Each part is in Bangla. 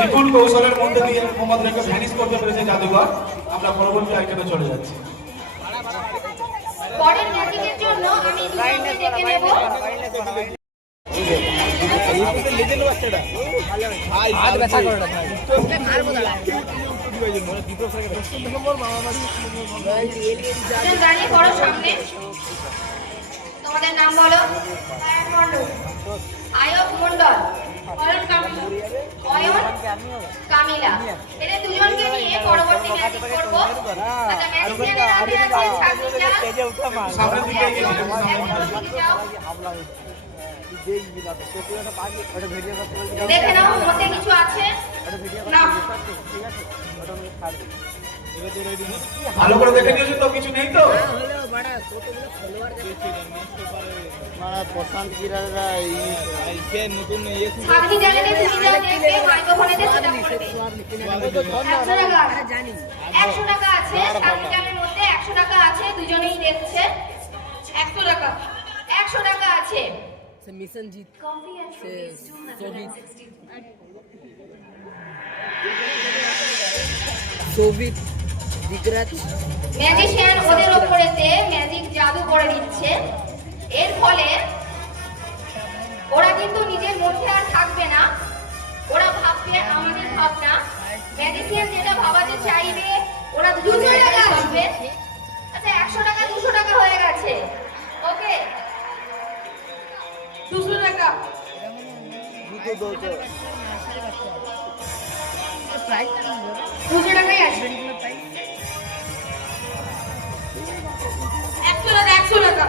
নিপুণ কৌশলের মধ্যে দিয়ে মোহাম্মদকে ভ্যানিশ করতে পেরেছে জাদুঘর। আমরা পরবর্তী আইটেমে চলে যাচ্ছি। পরের ম্যাজিকের জন্য আমি দুজনকে ডেকে নেব। দাঁড়িয়ে পড়ো সামনে। তোমাদের নাম বলো। আয়ব মন্ডল, অয়ন কামিলা। এদের দুজনকে নিয়ে পরবর্তী ম্যাজিক করব। আচ্ছা, ম্যাজিশিয়ানের আগে আছে সাকিজা। সামনের দিকে এগিয়ে যাও। দেখে নাও মধ্যে কিছু আছে না। ভালো করে দেখে নিয়েছো তো? কিছু নেই তো? প্রশান্ত কিরারা নতুন সামনে জায়গাতে তুমি যা দেখবে মাইক্রোফোনেতে সেটা বলবে। 100 টাকা আছে সামনে জায়গার মধ্যে। 100 টাকা আছে, দুজনেই দেখছে। 100 টাকা 100 টাকা আছে। মিশন জিত সোভিত দিগরাজ ম্যাজিশিয়ান ওদের উপরেতে ম্যাজিক জাদু করে দিচ্ছে। এর ফলে ওরা কিন্তু নিজের মধ্যে আর থাকবে না। ওরা ভাববে আমাদের ভাবনা। ম্যাজিশিয়ান যেটা ভাবাতে চাইবে ওরা 200 টাকা আসবে। আচ্ছা, 100 টাকা 200 টাকা হয়ে গেছে। ওকে, 200 টাকা। দুশো টাকাই আসবে। 100 টাকা 100 টাকা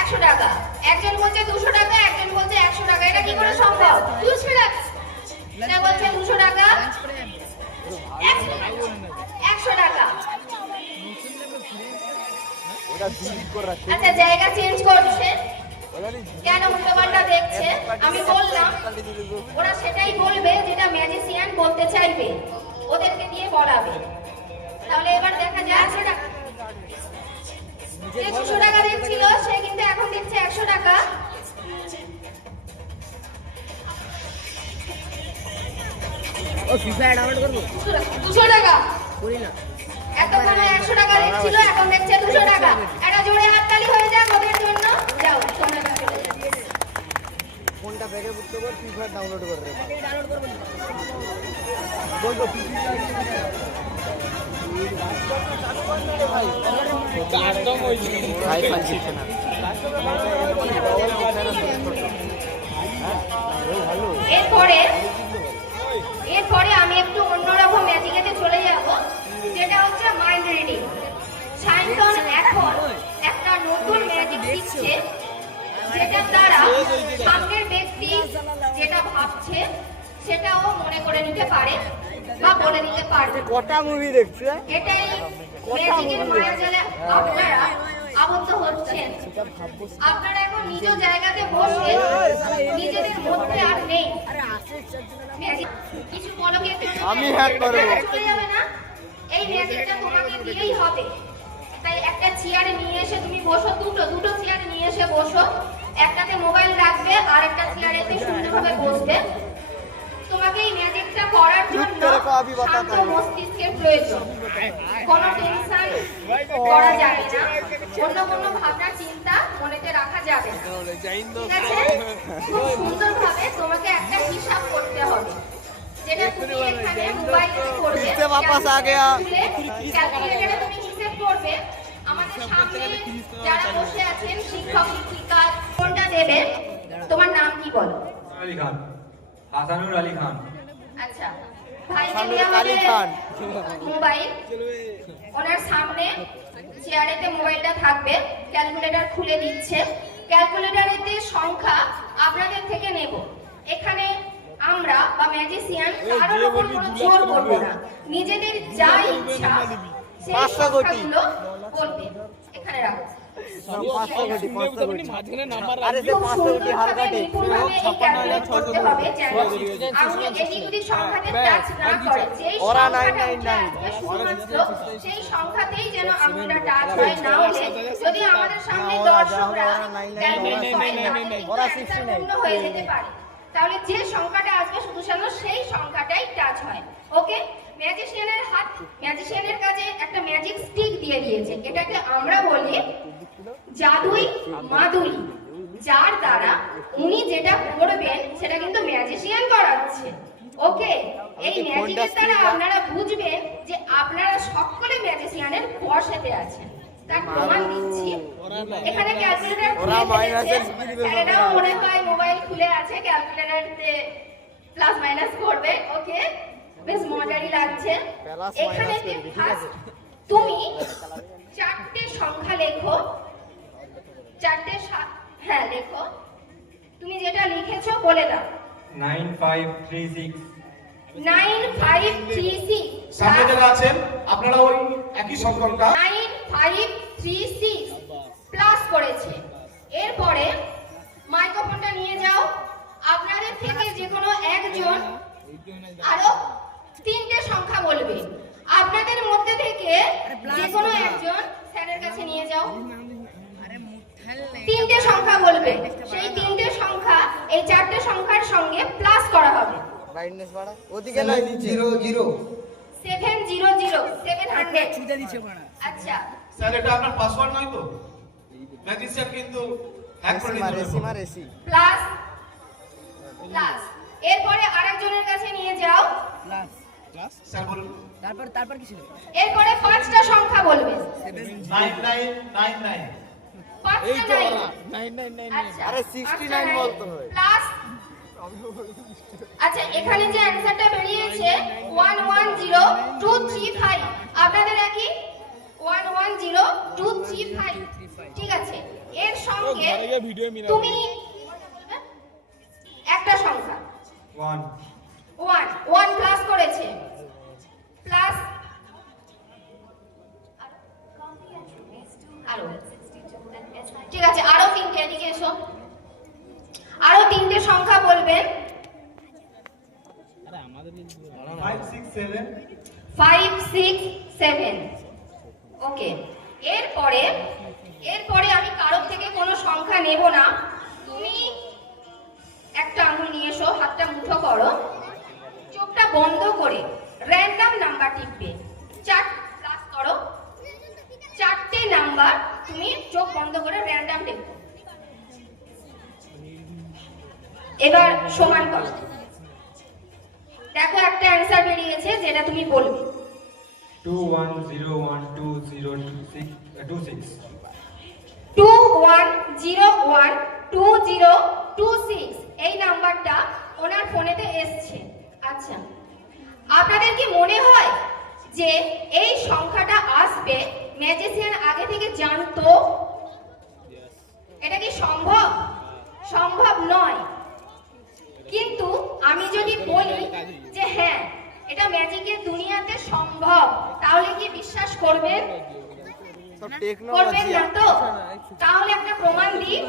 100 টাকা। একজন বলছে 200 টাকা, একজন বলছে 100 টাকা। এটা কি করে সম্ভব? 200 টাকা। এটা বলছে 200 টাকা, 100 টাকা। আচ্ছা, জায়গা চেঞ্জ করছে কেন? উল্টোপাল্টা দেখছে। আমি বললাম ওরা সেটাই বলবে যেটা ম্যাজিশিয়ান বলতে চাইবে, ওদেরকে দিয়ে বলাবে। তাহলে এবার দেখা যায় সেটা যে 200 টাকা দেখছিল সে কিন্তু এখন দিচ্ছে 100 টাকা। ও ফিফা ডাউনলোড করব 200 টাকা করি না। এতক্ষণ 100 টাকা দেখছিল, এখন দেখছে 200 টাকা। এটা জোরে হাততালি হয়ে যাক ওদের জন্য। যাও সোনাটা চলে যাবে। ফোনটা ব্যাগে বুঝতে পার, ফিফা ডাউনলোড করে রে। ডাউনলোড করব না। বলতো পিসি ভাই খান শিখছে না। এরপরে আমি একটু অন্যরকম ম্যাজিকেতে চলে যাব, যেটা হচ্ছে মাইন্ড রিডিং। সায়ন্তন এখন একটা নতুন ম্যাজিক শিখছে, যেটা দ্বারা সামনের ব্যক্তি যেটা ভাবছে সেটাও মনে করে নিতে পারে বা বলে দিতে পারবে। কটা মুভি দেখছে? এটাই ম্যাজিকের মায়াজালে আপনারা আবদ্ধ হচ্ছেন। আপনারা এখন নিজ জায়গাতে বসে নিজেদের মধ্যে আর নেই। কিছু পলকের জন্য আমি হ্যাক করব। চলে যাবে না। এই ম্যাজিকটা তোমাকে দিলেই হবে। তাই একটা চেয়ারে নিয়ে এসে তুমি বসো। দুটো চেয়ারে নিয়ে এসে বসো। একটাতে মোবাইল রাখবে আর একটা চেয়ারেতে সুন্দরভাবে বসবে। তোমাকে এই ম্যাজিকটা করার জন্য শান্ত মস্তিষ্কের প্রয়োজন। কোনো টেনশন করা যাবে না, অন্য কোনো ভাবনা চিন্তা মনেতে রাখা যাবে না। ঠিক আছে? খুব সুন্দরভাবে তোমাকে একটা হিসাব করতে হবে, যেটা তুমি এখানে মোবাইলে করবে। ক্যালকুলেটরে তুমি হিসাব করবে। আমাদের সামনে যারা বসে আছেন শিক্ষক শিক্ষিকা কোনটা দেবে? তোমার নাম কি বলো? আলী খান, হাসানুর আলী খান। আচ্ছা, ভাইকে দেওয়া হবে মোবাইল। ওনার সামনে চেয়ারেতে মোবাইলটা থাকবে। ক্যালকুলেটর খুলে দিচ্ছে। ক্যালকুলেটরেতে সংখ্যা আপনাদের থেকে নেব। এখানে আমরা বা ম্যাজিশিয়ান কারোর উপর কোনো জোর করব না। নিজেদের যা ইচ্ছা সেই সংখ্যাগুলো বলবে। এখানে রাখো। 500 কোটি মাঝখানে নাম্বার আরে সে 500 কোটি হালকাটে ওরা 999 সেই সংখ্যাতেই যেন আমরা টাচ হয়। না হলে যদি আমাদের সামনে দর্শকরা ওরা 69 হয়ে যেতে পারে, তাহলে যে সংখ্যাটা আসবে শুধু যেন সেই সংখ্যাটাই টাচ জাদুই মাদুরি, যার দ্বারা উনি যেটা করবেন সেটা কিন্তু ম্যাজিশিয়ান করাচ্ছে। ওকে, এই ম্যাজিকের দ্বারা আপনারা বুঝবেন যে আপনারা সকলে ম্যাজিশিয়ানের বশেতে আছেন। তার প্রমাণ দিচ্ছি। এখানে ক্যালকুলেটর খুলে ফেলেছে, স্যারেরাও মনে হয় মোবাইল খুলে আছে, ক্যালকুলেটরতে প্লাস মাইনাস করবে। ওকে, বেশ মজারই লাগছে। এখানে যে ফার্স্ট তুমি চারটে সংখ্যা লেখো, হ্যাঁ লেখো। তুমি যেটা লিখেছো বলে দাও। 9536 9536 সামনে যারা আছেন আপনারা ওই একই সংখ্যাটা 9536 প্লাস করেছে। এরপরে মাইক্রোফোনটা নিয়ে যাও। আপনাদের থেকে যে কোনো একজন আরো তিনটে সংখ্যা বলবে। আপনাদের মধ্যে থেকে যে কোনো একজন স্যারের কাছে নিয়ে যাও, তিনটে সংখ্যা বলবে। সেই তিনটে সংখ্যা এই চারটে সংখ্যার সঙ্গে প্লাস করা হবে। ব্রাইটনেস বাড়া ওদিকে না নিচে 00 700 700 ছুটে দিচ্ছে মারা। আচ্ছা, স্যার এটা আপনার পাসওয়ার্ড নয় তো? ম্যাজিশিয়ান কিন্তু হ্যাক করে এসি মার নিতে এসি প্লাস প্লাস। এরপরে আরেকজনের কাছে নিয়ে যাও। প্লাস স্যার বলুন। তারপর কি ছিল? এরপরে পাঁচটা সংখ্যা বলবে। 9999 পাঁচটা নাই। 999 আচ্ছা, আরে 69 বলতে হয়। প্লাস। আচ্ছা, এখানে যে অ্যানসারটা বেরিয়েছে 110235, আপনাদের একই 110235। ঠিক আছে, এর সঙ্গে তুমি একটা সংখ্যা 1 1 প্লাস করেছে। প্লাস আরো, ঠিক আছে, আরো তিনটে, এদিকে এসো। আরো তিনটে সংখ্যা বলবেন। 567 567। ওকে, এরপরে আমি কারোর থেকে কোনো সংখ্যা নেব না। তুমি একটা আঙুল নিয়ে এসো, হাতটা মুঠো করো, চোখটা বন্ধ করে র্যান্ডম নাম্বার টিপবে। 4 প্লাস করো, চারটে নাম্বার তুমি চোখ বন্ধ করে র্যান্ডম টিপবে। এবার সমান করো। দেখো একটা অ্যানসার বেরিয়েছে যেটা তুমি বলবে। 21012026 21012026 এই নাম্বারটা ওনার ফোনেতে এসছে। আচ্ছা, আপনাদের কি মনে হয় যে এই সংখ্যাটা আসবে ম্যাজিশিয়ান আগে থেকে জানতো? এটা কি সম্ভব? সম্ভব নয়। কিন্তু আমি যদি বলি যে হ্যাঁ এটা ম্যাজিকের দুনিয়াতে সম্ভব, তাহলে কি বিশ্বাস করবেন? সব করবেন টেকনোলজি না তো? তাহলে একটা প্রমাণ দিই।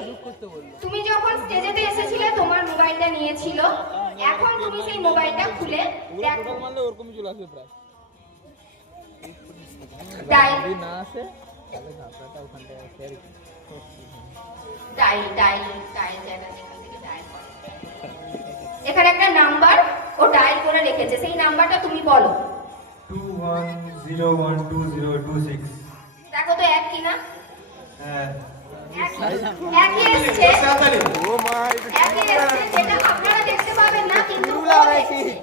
তুমি যখন স্টেজেতে এসেছিলে তোমার মোবাইলটা নিয়েছিল, এখন তুমি সেই মোবাইলটা খুলে দেখো। ডায়াল জায়গা যেখান থেকে ডায়াল করো। এখানে একটা নাম্বার ও ডায়াল করে রেখেছে, সেই নাম্বারটা তুমি বলো। 21012026 দেখো তো এক কিনা। হ্যাঁ একই এসছে, তাড়াতাড়ি ও মা একই এসছে, যেটা আপনারা দেখতে পাবেন না কিন্তু ও রুলা দেখছে। মেশিন